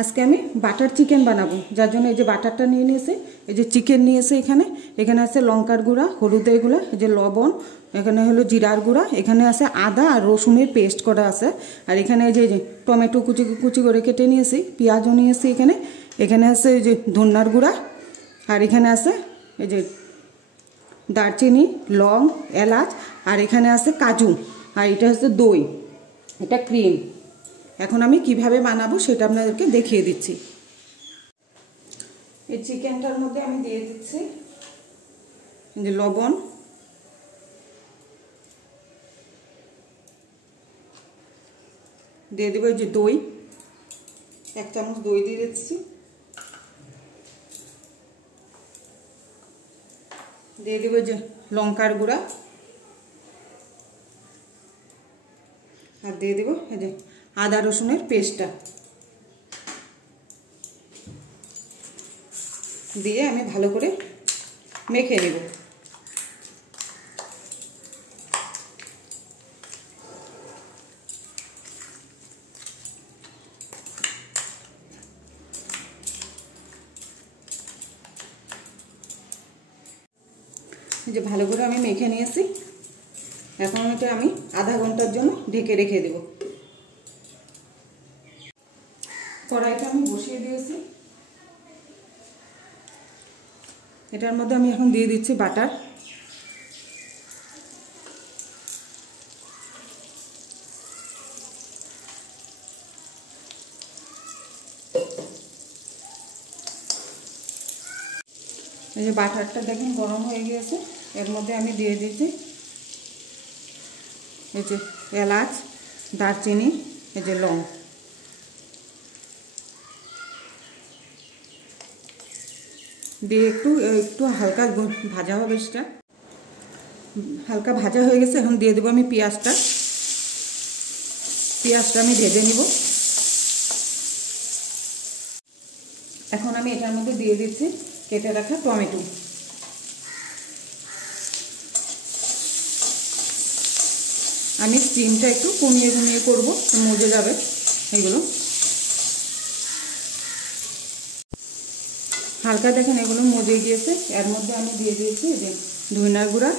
আজকে আমি butter chicken বানাবো, যার জন্য এই যে বাটারটা নিয়ে নিয়েছি, এই যে চিকেন নিয়েছে, এখানে আছে লঙ্কার গুঁড়া, হলুদের গুঁড়া, এই যে লবণ, এখানে হলো জিরার গুঁড়া, এখানে আছে আদা আর রসুনের পেস্ট করা আছে, আর এখানে এই যে টমেটো কুচি কুচি করে কেটে নিয়েছি, পেঁয়াজও নিয়েছি, এখানে আছে এই যে ধনিয়ার গুঁড়া, আর এখানে আছে এই যে দারচিনি, লং, এলাচ, আর এখানে আছে কাজু, আর এটা হচ্ছে দই, এটা ক্রিম। এখন আমি কিভাবে বানাবো সেটা আপনাদেরকে দেখিয়ে দিচ্ছি। এই চিকেনটার মধ্যে আমি দিয়ে দিচ্ছি যে লবণ, দিয়ে দেবো যে দই, 1 চামচ দই দিয়ে দিচ্ছি, দিয়ে দেবো যে লঙ্কার গুঁড়া, আর দিয়ে দেবো এই যে আদা রসুনের পেস্টটা, দিয়ে আমি ভালো করে মেখে নেব। যে ভালো করে আমি মেখে নিয়েছি, এখন এটা আমি আধা ঘন্টার জন্য ঢেকে রেখে দেব। কড়াইটা আমি বসিয়ে দিয়েছি, এটার মধ্যে আমি এখন দিয়ে দিচ্ছি বাটার, এই যে বাটারটা দেখুন গরম হয়ে গিয়েছে, এর মধ্যে আমি দিয়ে দিচ্ছি এই যে এলাচ, দারচিনি, এই যে লং, দিয়ে একটু হালকা ভাজা হবে, সেটা হালকা ভাজা হয়ে গেছে। এখন দিয়ে দেবো আমি পেঁয়াজটা আমি ভেজে নিব। এখন আমি এটার মধ্যে দিয়ে দিচ্ছি কেটে রাখা টমেটো, আমি স্টিমটা একটু কমিয়ে করবো, মজে যাবে এগুলো। হালকা দেখেন এগুলো মজে গিয়েছে, এর মধ্যে আমি দিয়ে দিয়েছি এই যে ধনিয়ার গুঁড়া,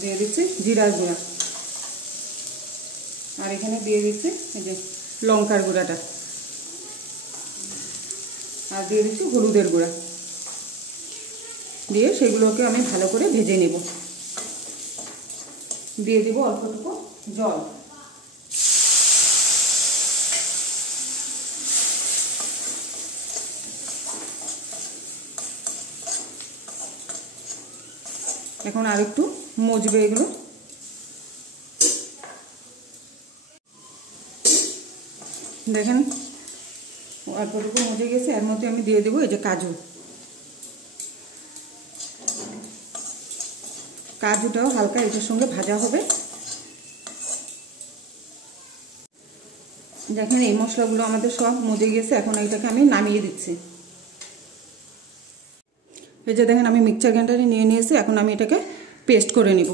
দিয়ে দিচ্ছি জিরার গুঁড়া, আর এখানে দিয়ে দিচ্ছি এই যে লঙ্কার গুঁড়াটা, আর দিয়ে দিচ্ছি হলুদের গুঁড়া, দিয়ে সেগুলোকে আমি ভালো করে ভেজে নেব। দিয়ে দেব অল্পটুকু জল, এখন আর একটু মজবে এগুলো। দেখেন অল্পটুকু মজে গেছে, এর মধ্যে আমি দিয়ে দেবো এই যে কাজুটাও হালকা এটার সঙ্গে ভাজা হবে। দেখেন এই মশলাগুলো আমাদের সব মজে গেছে, এখন এইটাকে আমি নামিয়ে দিচ্ছি। এই যে দেখেন আমি মিক্সচার গ্রাইন্ডারে নিয়ে নিয়েছি, এখন আমি এটাকে পেস্ট করে নিব।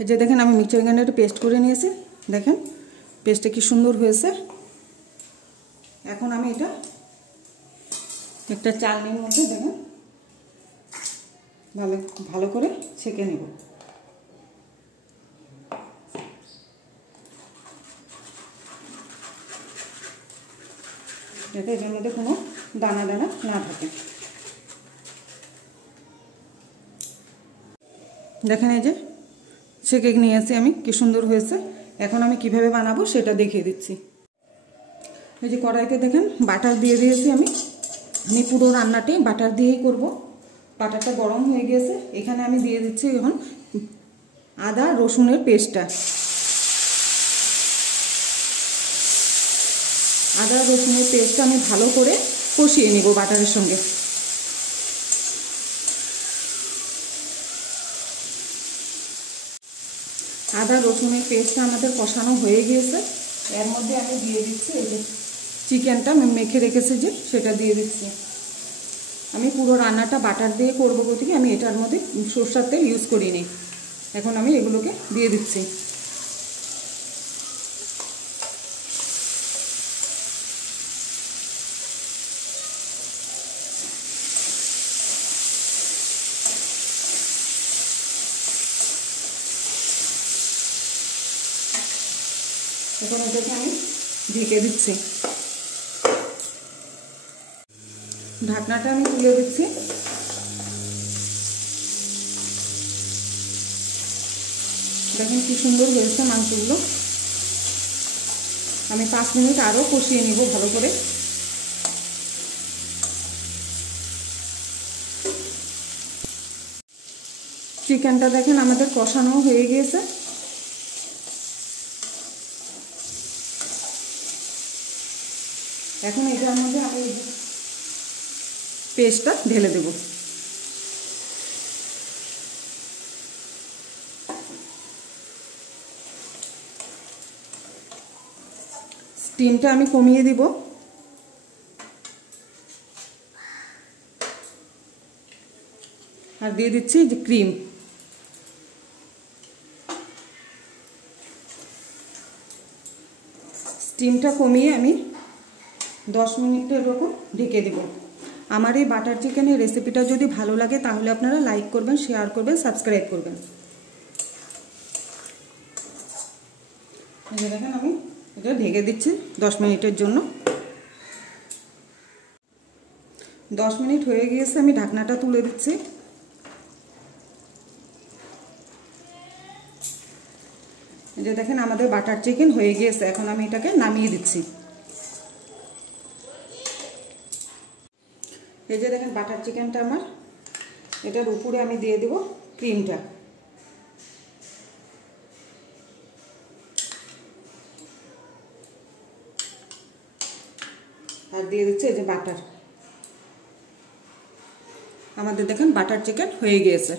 এই যে দেখেন আমি মিক্সচার গ্রাইন্ডারে পেস্ট করে নিয়েছি, দেখেন পেস্টটা কি সুন্দর হয়েছে। এখন আমি এটা একটা চালনির মধ্যে দেখেন ভালো করে ছেঁকে নেব। যাতে এটার মধ্যে কোনো দানা দানা না থাকে। দেখেন এই যে ছেঁকে নিয়েছি আমি, কি সুন্দর হয়েছে। এখন আমি কিভাবে বানাবো সেটা দেখিয়ে দিচ্ছি। এই যে কড়াইতে দেখেন বাটার দিয়ে দিয়েছি আমি পুরো রান্নাটাই বাটার দিয়েই করব। বাটারটা গরম হয়ে গিয়েছে, এখানে আমি দিয়ে দিচ্ছি এখন আদা রসুনের পেস্টটা। আদা রসুনের পেস্টটা আমি ভালো করে কষিয়ে নেব বাটারের সঙ্গে। আদা রসুনের পেস্টটা আমাদের কষানো হয়ে গিয়েছে, এর মধ্যে আমি দিয়ে দিচ্ছি এই যে চিকেনটা আমি মেখে রেখেছি যে সেটা দিয়ে দিচ্ছি। আমি পুরো রান্নাটা বাটার দিয়ে করবো বলতে আমি এটার মধ্যে সরষের তেল ইউজ করিনি। এখন আমি এগুলোকে দিয়ে দিচ্ছি। এখন এটাকে আমি ঢেকে দিচ্ছি। ঢাকনাটা আমি তুলে দিচ্ছি। দেখেন কি সুন্দর হয়েছে মাংসগুলো। আমি 5 মিনিট আরও কষিয়ে নিব ভালো করে। চিকেনটা দেখেন আমাদের কষানো হয়ে গিয়েছে। এখন এটার মধ্যে আমি পেস্টটা ঢেলে দেব। স্টিমটা আমি কমিয়ে দিব। আর দিয়ে দিচ্ছি যে ক্রিম। স্টিমটা কমিয়ে আমি 10 মিনিটের এরকম ঢেকে দেব। আমার এই বাটার চিকেনের রেসিপিটা যদি ভালো লাগে তাহলে আপনারা লাইক করবেন, শেয়ার করবেন, সাবস্ক্রাইব করবেন। এই যে দেখেন আমি এটা ঢেকে দিচ্ছি 10 মিনিটের জন্য। 10 মিনিট হয়ে গিয়েছে, আমি ঢাকনাটা তুলে দিচ্ছি। এই যে দেখেন আমাদের বাটার চিকেন হয়ে গিয়েছে। এখন আমি এটাকে নামিয়ে দিচ্ছি। এই যে দেখেন বাটার চিকেনটা আমার, এটার উপরে আমি দিয়ে দেব ক্রিমটা। আর দিয়ে দিচ্ছি এই যে বাটার। আমাদের দেখেন বাটার চিকেন হয়ে গিয়েছে।